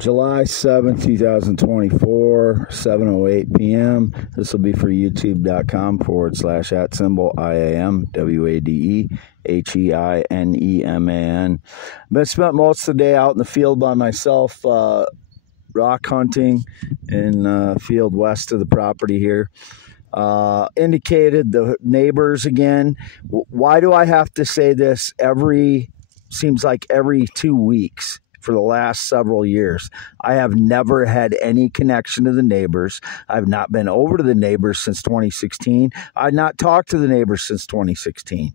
July 7th, 2024, 7:08 p.m. This will be for youtube.com/@IamWadeHeineman. Been spent most of the day out in the field by myself, rock hunting in the field west of the property here. Indicated the neighbors again. Why do I have to say this seems like every 2 weeks? For the last several years, I have never had any connection to the neighbors. I've not been over to the neighbors since 2016. I've not talked to the neighbors since 2016.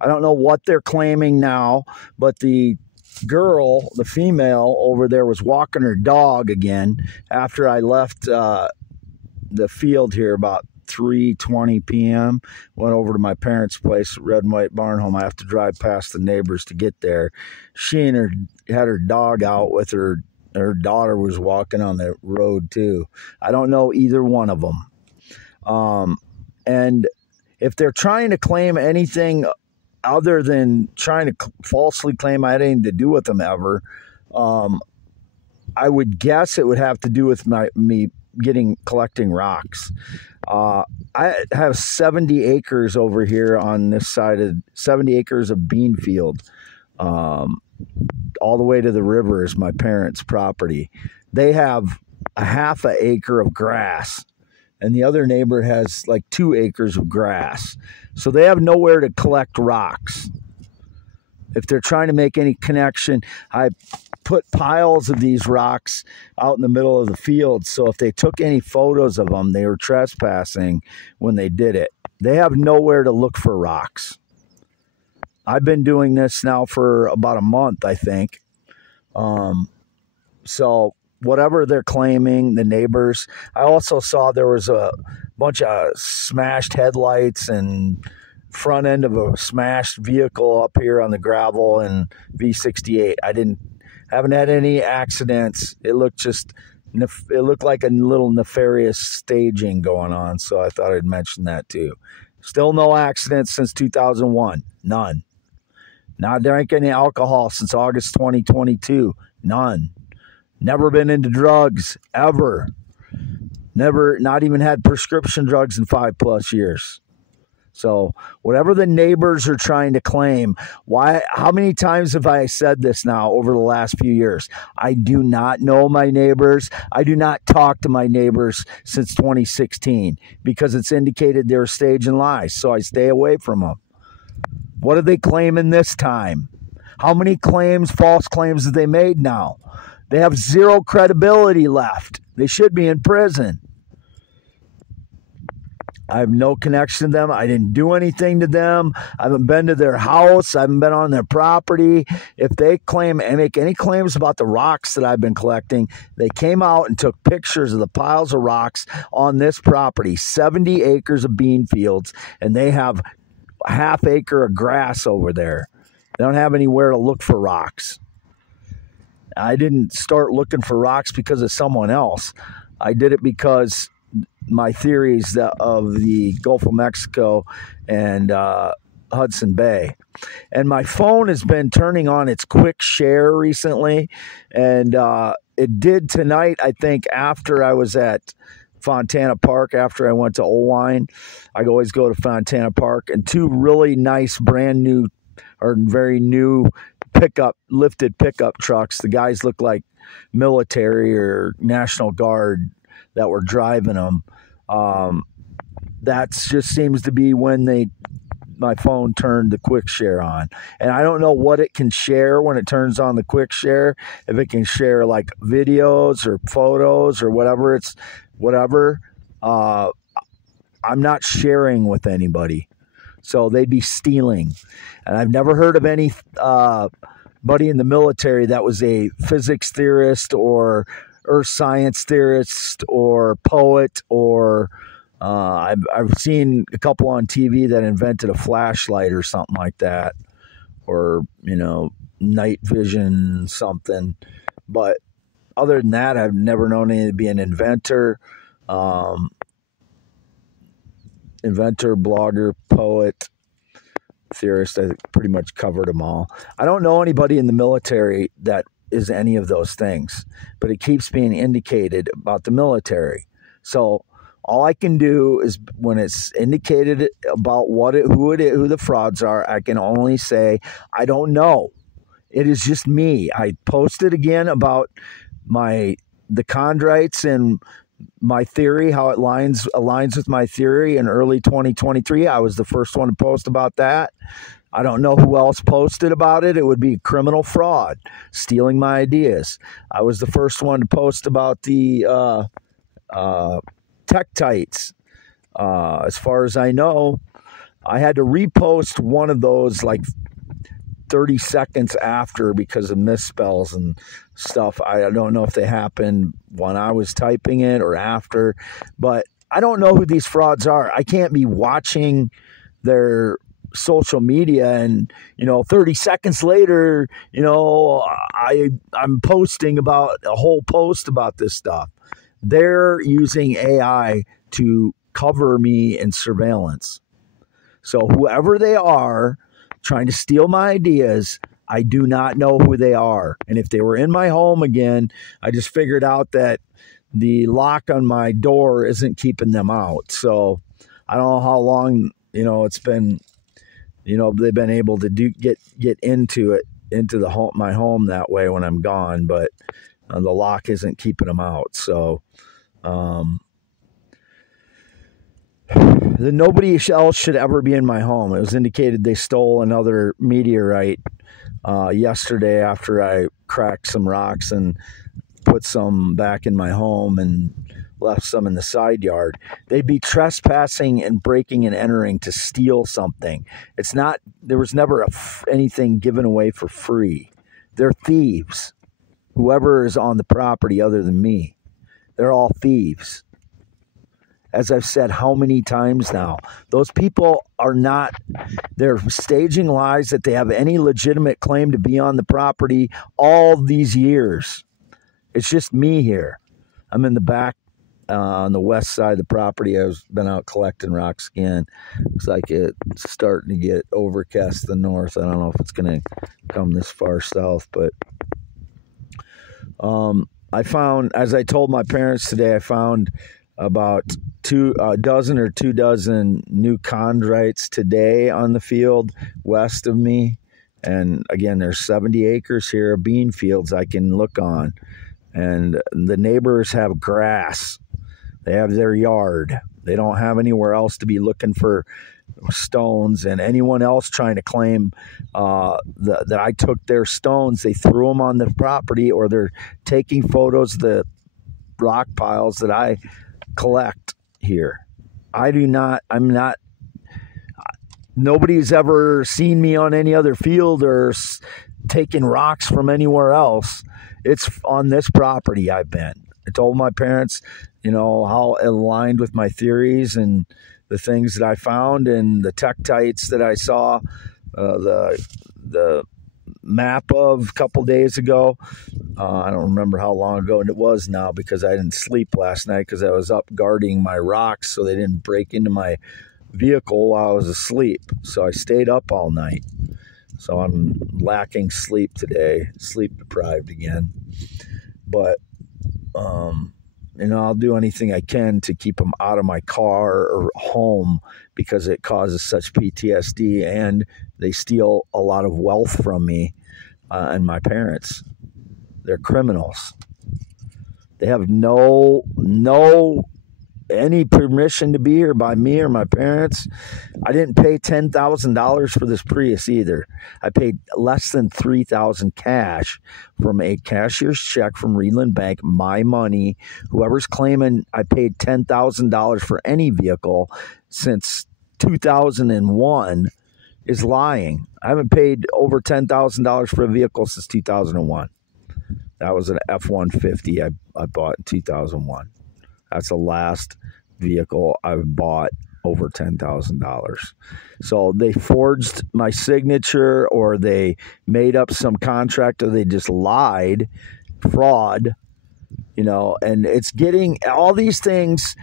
I don't know what they're claiming now, but the girl, the female over there, was walking her dog again after I left the field here about 3:20 p.m. Went over to my parents' place, Red and White Barn Home. I have to drive past the neighbors to get there. She and her had her dog out with her. Her daughter was walking on the road too. I don't know either one of them. And if they're trying to claim anything other than trying to falsely claim I had anything to do with them ever, I would guess it would have to do with me collecting rocks. I have 70 acres over here on this side of 70 acres of bean field. All the way to the river is my parents' property. They have a half an acre of grass, and the other neighbor has like 2 acres of grass. So they have nowhere to collect rocks. If they're trying to make any connection, I put piles of these rocks out in the middle of the field. So if they took any photos of them, they were trespassing when they did it. They have nowhere to look for rocks. I've been doing this now for about a month, I think. So whatever they're claiming, the neighbors. I also saw there was a bunch of smashed headlights and front end of a smashed vehicle up here on the gravel in V68. Haven't had any accidents. It looked like a little nefarious staging going on, so I thought I'd mention that too. Still no accidents since 2001. None. Not drank any alcohol since August 2022. None. Never been into drugs, ever. Never, not even had prescription drugs in 5+ years. So whatever the neighbors are trying to claim, how many times have I said this now over the last few years? I do not know my neighbors. I do not talk to my neighbors since 2016 because it's indicated they're staging lies. So I stay away from them. What are they claiming this time? How many false claims have they made now? They have zero credibility left. They should be in prison. I have no connection to them. I didn't do anything to them. I haven't been to their house. I haven't been on their property. If they claim and make any claims about the rocks that I've been collecting, they came out and took pictures of the piles of rocks on this property, 70 acres of bean fields, and they have a half acre of grass over there. They don't have anywhere to look for rocks. I didn't start looking for rocks because of someone else. I did it because my theories of the Gulf of Mexico and Hudson Bay. And my phone has been turning on its quick share recently. And it did tonight, I think, after I was at Fontana Park, after I went to Owine. I always go to Fontana Park. And 2 really nice, brand new, or very new lifted pickup trucks. The guys look like military or National Guard that were driving them. That just seems to be when my phone turned the quick share on. And I don't know what it can share when it turns on the quick share. If it can share like videos or photos or whatever. I'm not sharing with anybody. So they'd be stealing. And I've never heard of any buddy in the military that was a physics theorist or earth science theorist or poet or I've seen a couple on TV that invented a flashlight or something like that, or night vision something. But other than that, I've never known any to be an inventor, blogger, poet, theorist. I pretty much covered them all. I don't know anybody in the military that is any of those things, but it keeps being indicated about the military. So all I can do is when it's indicated about who the frauds are, I can only say, I don't know. It is just me. I posted again about the chondrites and my theory, how it aligns with my theory in early 2023. I was the first one to post about that. I don't know who else posted about it. It would be criminal fraud, stealing my ideas. I was the first one to post about the Tektites. As far as I know, I had to repost one of those like 30 seconds after because of misspells and stuff. I don't know if they happened when I was typing it or after, but I don't know who these frauds are. I can't be watching their social media and 30 seconds later I'm posting about a whole post about this stuff. They're using AI to cover me in surveillance. So whoever they are trying to steal my ideas, I do not know who they are. And if they were in my home again, I just figured out that the lock on my door isn't keeping them out. So I don't know how long, it's been, they've been able to get into my home that way when I'm gone, but the lock isn't keeping them out. So, nobody else should ever be in my home. It was indicated they stole another meteorite yesterday after I cracked some rocks and put some back in my home and left some in the side yard. They'd be trespassing and breaking and entering to steal something. There was never anything given away for free. They're thieves. Whoever is on the property other than me, they're all thieves. As I've said how many times now, those people they're staging lies that they have any legitimate claim to be on the property all these years. It's just me here. I'm in the back on the west side of the property. I've been out collecting rocks again. Looks like it's starting to get overcast to the north. I don't know if it's going to come this far south, but I found, as I told my parents today, I found about 2 dozen new chondrites today on the field west of me. And again, there's 70 acres here of bean fields I can look on. And the neighbors have grass. They have their yard. They don't have anywhere else to be looking for stones. And anyone else trying to claim that I took their stones, they threw them on the property, or they're taking photos of the rock piles that I collect here. Nobody's ever seen me on any other field or taking rocks from anywhere else. It's on this property I've been. I told my parents, how it aligned with my theories and the things that I found and the tektites that I saw, the map of a couple days ago. I don't remember how long ago it was now because I didn't sleep last night because I was up guarding my rocks so they didn't break into my vehicle while I was asleep. So I stayed up all night. So I'm lacking sleep today, sleep deprived again. But, I'll do anything I can to keep them out of my car or home because it causes such PTSD, and they steal a lot of wealth from me and my parents. They're criminals. They have any permission to be here by me or my parents. I didn't pay $10,000 for this Prius either. I paid less than $3,000 cash from a cashier's check from Reedland Bank, my money. Whoever's claiming I paid $10,000 for any vehicle since 2001 is lying. I haven't paid over $10,000 for a vehicle since 2001. That was an F-150 I bought in 2001. That's the last vehicle I've bought over $10,000. So they forged my signature, or they made up some contract, or they just lied, fraud, and it's getting, all these things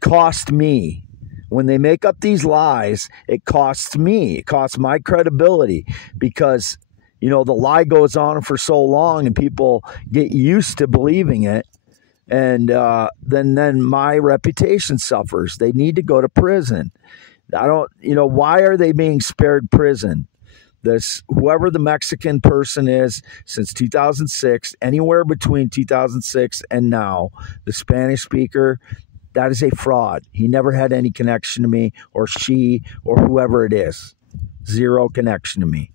cost me. When they make up these lies, it costs me. It costs my credibility because the lie goes on for so long and people get used to believing it. And then my reputation suffers. They need to go to prison. Why are they being spared prison? Whoever the Mexican person is since 2006, anywhere between 2006 and now, the Spanish speaker, that is a fraud. He never had any connection to me, or she, or whoever it is. Zero connection to me.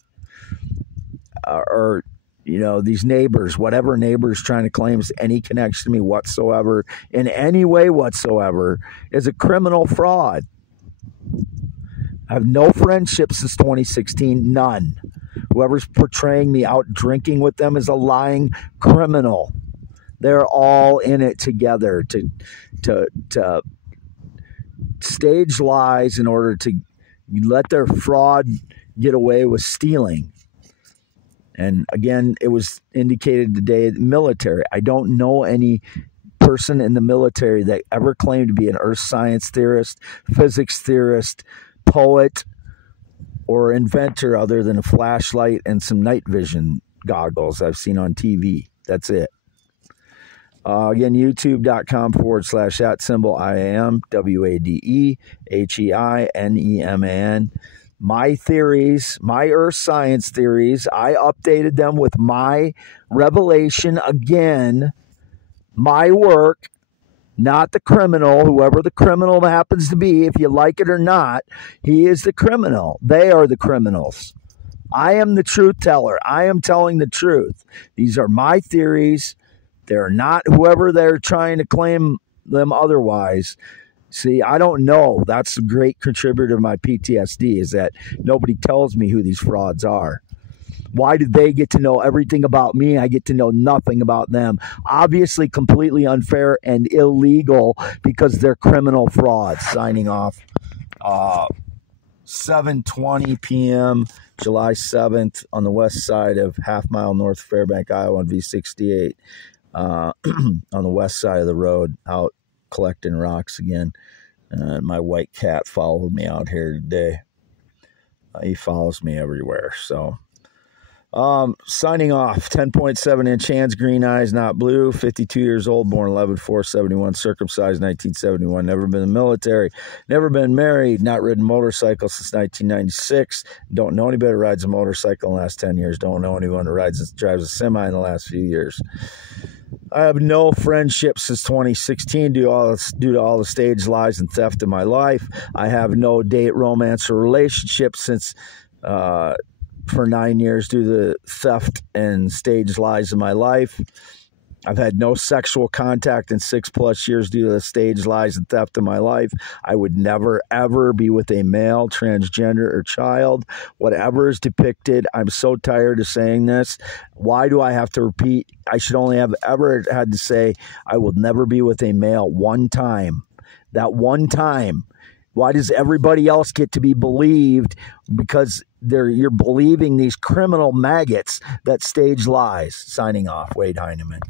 These neighbors, whatever neighbors trying to claim any connection to me whatsoever, in any way whatsoever, is a criminal fraud. I have no friendship since 2016, none. Whoever's portraying me out drinking with them is a lying criminal. They're all in it together to stage lies in order to let their fraud get away with stealing. And again, it was indicated today, military. I don't know any person in the military that ever claimed to be an earth science theorist, physics theorist, poet, or inventor other than a flashlight and some night vision goggles I've seen on TV. That's it. Again, youtube.com/@IAM WADEHEINEMAN. My theories, my earth science theories, I updated them with my revelation again, my work, not the criminal, whoever the criminal happens to be. If you like it or not, he is the criminal. They are the criminals. I am the truth teller. I am telling the truth. These are my theories. They're not whoever they're trying to claim them otherwise. See, I don't know. That's a great contributor to my PTSD, is that nobody tells me who these frauds are. Why do they get to know everything about me? I get to know nothing about them. Obviously, completely unfair and illegal because they're criminal frauds. Signing off. 7:20 p.m., July 7th, on the west side of half mile north of Fairbank, Iowa, on V68. On the west side of the road, out collecting rocks again. My white cat followed me out here today. He follows me everywhere. So, signing off. 10.7-inch hands, green eyes, not blue. 52 years old, born 11/4/71, circumcised 1971. Never been in the military. Never been married. Not ridden motorcycle since 1996. Don't know anybody who rides a motorcycle in the last 10 years. Don't know anyone who drives a semi in the last few years. I have no friendship since 2016 due to all the stage lies and theft in my life. I have no date, romance, or relationship since for 9 years due to the theft and stage lies in my life. I've had no sexual contact in 6+ years due to the stage lies and theft in my life. I would never, ever be with a male, transgender, or child. Whatever is depicted, I'm so tired of saying this. Why do I have to repeat? I should only have ever had to say, I will never be with a male one time. That one time. Why does everybody else get to be believed? Because you're believing these criminal maggots that stage lies. Signing off, Wade Heineman.